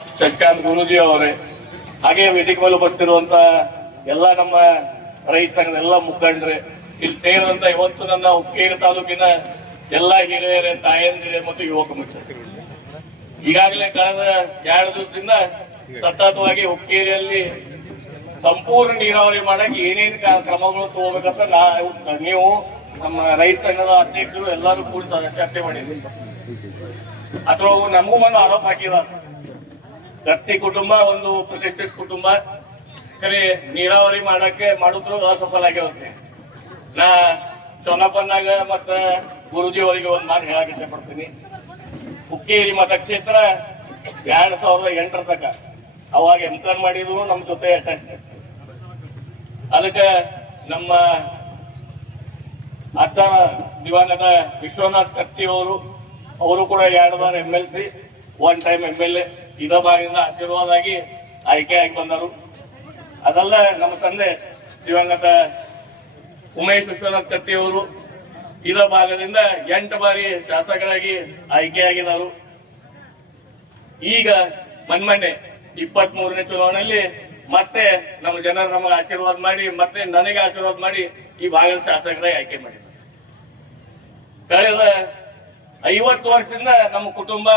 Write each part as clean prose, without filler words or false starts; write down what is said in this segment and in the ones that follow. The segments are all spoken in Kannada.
ಶಶಿಕಾಂತ್ ಗುರೂಜಿ ಅವರೇ, ಹಾಗೆ ವೇದಿಕೆ ಮೇಲೆ ಬರ್ತಿರುವಂತ ಎಲ್ಲ ನಮ್ಮ ರೈತ ಸಂಘದ ಎಲ್ಲ ಮುಖಂಡರೇ, ಇಲ್ಲಿ ಸೇರಿದಂತ ಇವತ್ತು ನನ್ನ ಹುಕ್ಕೇರಿ ತಾಲೂಕಿನ ಎಲ್ಲ ಹಿರಿಯರೇ, ತಾಯಂದಿರೇ ಮತ್ತು ಯುವಕ ಮಿತ್ರರು, ಈಗಾಗಲೇ ಕಳೆದ 2 ದಿವಸದಿಂದ ಸತತವಾಗಿ ಹುಕ್ಕೇರಿಯಲ್ಲಿ ಸಂಪೂರ್ಣ ನೀರಾವರಿ ಮಾಡಕ್ಕೆ ಏನೇನು ಕ್ರಮಗಳು ತಗೋಬೇಕಂತ ನೀವು ನಮ್ಮ ರೈತ ಸಂಘದ ಅಧ್ಯಕ್ಷರು ಎಲ್ಲರೂ ಕೂಡ ಚರ್ಚೆ ಮಾಡಿದ್ವಿ. ಅಥವಾ ನಮಗೂ ಒಂದು ಆರೋಪ ಹಾಕಿದ, ದತ್ತಿ ಕುಟುಂಬ ಒಂದು ಪ್ರತಿಷ್ಠಿತ ಕುಟುಂಬ, ಖರೆ ನೀರಾವರಿ ಮಾಡಿದ್ರು ಅಸಫಲ ಆಗಿರುತ್ತೆ. ನಾ ಚೊನ್ನಪ್ಪನಾಗ ಮತ್ತ ಗುರುಜಿ ಅವರಿಗೆ ಒಂದು ಮಾತು ಹೇಳಕ್ ಇಷ್ಟ ಪಡ್ತೀನಿ. ಹುಕ್ಕೇರಿ ಮತಕ್ಷೇತ್ರ 2008 ತನಕ ಅವಾಗ ಎಂಕರ್ ಮಾಡಿದ್ರು ನಮ್ಮ ಜೊತೆ ಅಟ್ಯಾಚ್ಮೆಂಟ್. ಅದಕ್ಕೆ ನಮ್ಮ ಅಜ್ಜ ದಿವಂಗತ ವಿಶ್ವನಾಥ್ ಕತ್ತಿ ಅವರು ಕೂಡ 2 ಬಾರಿ MLC, 1 ಟೈಮ್ MLA ಇದ ಭಾಗದಿಂದ ಆಶೀರ್ವಾದ ಆಗಿ ಆಯ್ಕೆ ಆಗಿ ಬಂದರು. ಅದಲ್ಲ, ನಮ್ಮ ತಂದೆ ದಿವಂಗತ ಉಮೇಶ್ ವಿಶ್ವನಾಥ್ ಕತ್ತಿ ಅವರು ಇದ ಭಾಗದಿಂದ 8 ಬಾರಿ ಶಾಸಕರಾಗಿ ಆಯ್ಕೆಯಾಗಿದ್ದರು. ಈಗ ಮೊನ್ನೆ 23ನೇ ಚುನಾವಣೆಯಲ್ಲಿ ಮತ್ತೆ ನಮ್ಮ ಜನರು ನಮಗೆ ಆಶೀರ್ವಾದ ಮಾಡಿ, ಮತ್ತೆ ನನಗೆ ಆಶೀರ್ವಾದ ಮಾಡಿ ಈ ಭಾಗದ ಶಾಸಕರಾಗಿ ಆಯ್ಕೆ ಮಾಡಿದ್ದಾರೆ. ಕಳೆದ 50 ವರ್ಷದಿಂದ ನಮ್ಮ ಕುಟುಂಬ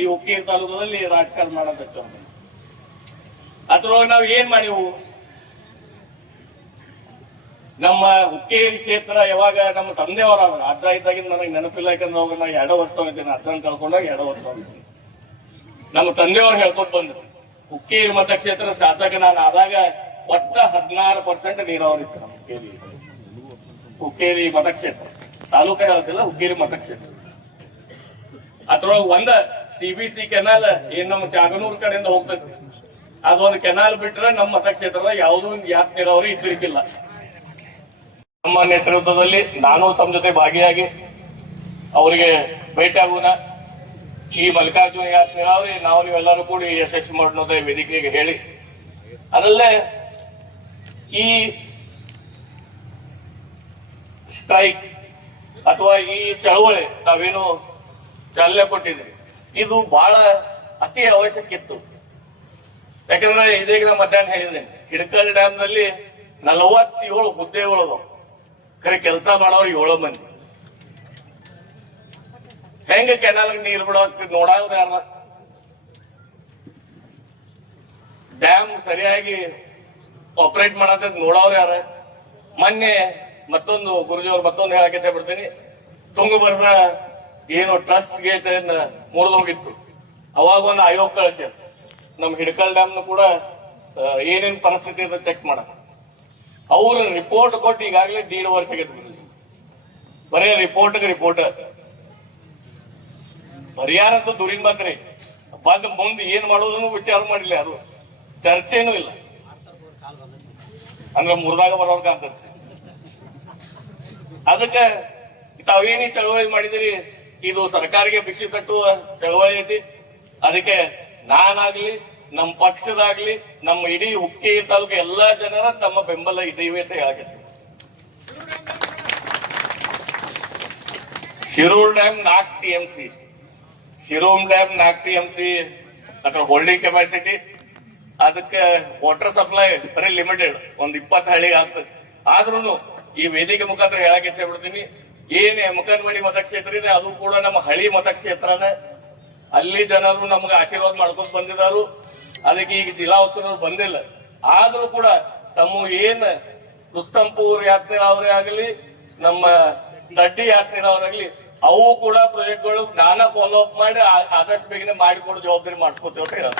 ಈ ಹುಕ್ಕೇರಿ ತಾಲೂಕದಲ್ಲಿ ರಾಜಕಾರಣ ಮಾಡಬೇಕು. ಅದ್ರೊಳಗೆ ನಾವು ಏನ್ ಮಾಡಿವು? ನಮ್ಮ ಹುಕ್ಕೇರಿ ಕ್ಷೇತ್ರ ಯಾವಾಗ ನಮ್ಮ ತಂದೆಯವರ ಅರ್ಧ ಇದ್ದಾಗಿಂದ ನನಗೆ ನೆನಪಿಲ್ಲ, ಯಾಕಂದ್ರೆ ಅವಾಗ ನಾ 2 ವರ್ಷ ಹೋಗಿದ್ದೀನಿ. ಅರ್ಧನ ಕಳ್ಕೊಂಡಾಗ 2 ವರ್ಷ ಹೋಗಿದ್ದೀನಿ. ನಮ್ಮ ತಂದೆಯವರು ಹೇಳ್ಕೊಟ್ಟು ಬಂದ್ರು, ಹುಕ್ಕೇರಿ ಮತಕ್ಷೇತ್ರ ಶಾಸಕ ನಾನು ಆದಾಗ ಒಟ್ಟ 16% ನೀರಾವರಿ ಇತ್ತು ನಮ್ಮ ಹುಕ್ಕೇರಿ ಮತಕ್ಷೇತ್ರ. ತಾಲೂಕ ಹೇಳ್ತಿಲ್ಲ, ಹುಕ್ಕೇರಿ ಮತಕ್ಷೇತ್ರ. ಅದ್ರೊಳಗೆ ಒಂದ CBC ಕೆನಾಲ್ ಏನ್ ನಮ್ಮ ಚಾಗನೂರ್ ಕಡೆಯಿಂದ ಹೋಗ್ತೈತಿ, ಅದೊಂದು ಕೆನಾಲ್ ಬಿಟ್ರೆ ನಮ್ಮ ಮತಕ್ಷೇತ್ರದ ಯಾವುದೂ ಯಾತ್ ನೀರಾವರಿ ಇದ್ದಿರ್ಕಿಲ್ಲ. ನಮ್ಮ ನೇತೃತ್ವದಲ್ಲಿ ನಾನು ತಮ್ಮ ಜೊತೆ ಭಾಗಿಯಾಗಿ ಅವರಿಗೆ ಭೇಟಿ ಆಗೋಣ. ಈ ಮಲ್ಲಿಕಾರ್ಜುನ ಯಾತ್ ನೀರಾವರಿ ನಾವು ನೀವೆಲ್ಲರೂ ಕೂಡಿ ಯಶಸ್ವಿ ಮಾಡೋದೇ ವೇದಿಕೆಗೆ ಹೇಳಿ, ಅದಲ್ಲೇ ಈ ಸ್ಟ್ರೈಕ್ ಅಥವಾ ಈ ಚಳವಳಿ ತಾವೇನು ಚಾಲನೆ ಕೊಟ್ಟಿದ್ರಿ, ಇದು ಬಹಳ ಅತಿ ಅವಶ್ಯಕ ಇತ್ತು. ಯಾಕಂದ್ರೆ ಇದೀಗ ನಾ ಮಧ್ಯಾಹ್ನ ಹೇಳಿದ್ದೇನೆ, ಹಿಡಕಲ್ ಡ್ಯಾಮ್ ನಲ್ಲಿ 47 ಹುದ್ದೆಗಳು, ಖರೆ ಕೆಲಸ ಮಾಡೋರು 7 ಮಂದಿ. ಹೆಂಗ ಕೆನಾಲ್ ನೀರು ಬಿಡೋಕೆ ನೋಡೋರು ಯಾರ? ಡ್ಯಾಮ್ ಸರಿಯಾಗಿ ಆಪರೇಟ್ ಮಾಡತ್ತ ನೋಡೋರು ಯಾರ? ಮೊನ್ನೆ ಮತ್ತೊಂದು ಗುರುಜಿಯವ್ರು ಮತ್ತೊಂದು ಹೇಳಕ್ಕೆ ಬಿಡ್ತೀನಿ, ತುಂಗಭದ್ರಾ ಏನು ಟ್ರಸ್ಟ್ ಗೇಟ್ ಮುರಿದು ಹೋಗಿತ್ತು, ಅವಾಗ ಒಂದು ಆಯೋಗ ಕಳಿಸ್ಯಾರ ನಮ್ಮ ಹಿಡಕಲ್ ಡ್ಯಾಮ್ ಕೂಡ ಏನೇನ್ ಪರಿಸ್ಥಿತಿ ಅಂತ ಚೆಕ್ ಮಾಡಕ್. ಅವ್ರ ರಿಪೋರ್ಟ್ ಕೊಟ್ಟು ಈಗಾಗಲೇ 1.5 ವರ್ಷ ಆಗೈತೆ. ಬರೀ ರಿಪೋರ್ಟ್ ಪರಿಹಾರ ಅಂತ ದುರಿನ್ ಮಾತ್ರಿ ಬಂದ್ ಮುಂದೆ ಏನ್ ಮಾಡೋದನ್ನು ವಿಚಾರ ಮಾಡಿಲ್ಲ, ಅದು ಚರ್ಚೆನೂ ಇಲ್ಲ. ಅಂದ್ರೆ ಮುರಿದಾಗ ಬರೋರ್ ಕಾಣ್ತದೆ. ಅದಕ್ಕೆ ತಾವೇನಿ ಚಳವಳಿ ಮಾಡಿದಿರಿ, ಇದು ಸರ್ಕಾರಕ್ಕೆ ಬಿಸಿ ಕಟ್ಟುವ ಚಳವಳಿ ಐತಿ. ಅದಕ್ಕೆ ನಾನಾಗ್ಲಿ, ನಮ್ಮ ಪಕ್ಷದಾಗ್ಲಿ, ನಮ್ಮ ಇಡೀ ಹುಕ್ಕೇರಿ ತಾಲೂಕು ಎಲ್ಲಾ ಜನರ ತಮ್ಮ ಬೆಂಬಲ ಇದೀವಿ ಅಂತ ಹೇಳಕ್ಕೆ. ಶಿರೂರ್ ಡ್ಯಾಮ್ 4 TMC, ಶಿರೋಮ್ ಡ್ಯಾಮ್ 4 TMC ಅದ್ರ ಹೋಲ್ಡಿಂಗ್ ಕೆಪಾಸಿಟಿ. ಅದಕ್ಕೆ ವಾಟರ್ ಸಪ್ಲೈ ಬರೀ ಲಿಮಿಟೆಡ್, ಒಂದು 20 ಹಳ್ಳಿಗೆ ಆಗ್ತದೆ. ಆದ್ರೂ ಈ ವೇದಿಕೆ ಮುಖಾಂತರ ಹೇಳಕ್ಕೆ ಇಚ್ಛೆ ಪಡ್ತೀನಿ, ಏನ್ ಮುಖನ್ಮಡಿ ಮತಕ್ಷೇತ್ರ ಇದೆ ಅದು ಕೂಡ ನಮ್ಮ ಹಳಿ ಮತಕ್ಷೇತ್ರನೇ. ಅಲ್ಲಿ ಜನರು ನಮ್ಗೆ ಆಶೀರ್ವಾದ ಮಾಡ್ಕೊಂಡು ಬಂದಿದ್ದಾರೆ. ಅದಕ್ಕೆ ಈಗ ಜಿಲ್ಲಾ ಉಸ್ತುವಾರಿ ಬಂದಿಲ್ಲ, ಆದ್ರೂ ಕೂಡ ತಮ್ಮ ಏನ್ ರುಸ್ತಂಪುರ್ ಯಾತ್ ನೀರಾವರಿ ಆಗಲಿ, ನಮ್ಮ ದಡ್ಡಿ ಯಾತ್ ನೀರಾವರಿ ಆಗಲಿ, ಅವು ಕೂಡ ಪ್ರಾಜೆಕ್ಟ್ಗಳು ನಾನಾ ಫಾಲೋ ಅಪ್ ಮಾಡಿ ಆದಷ್ಟು ಬೇಗನೆ ಮಾಡಿಕೊಡೋ ಜವಾಬ್ದಾರಿ ಮಾಡ್ಕೋತೇವೆ ಅಂತ ಹೇಳ.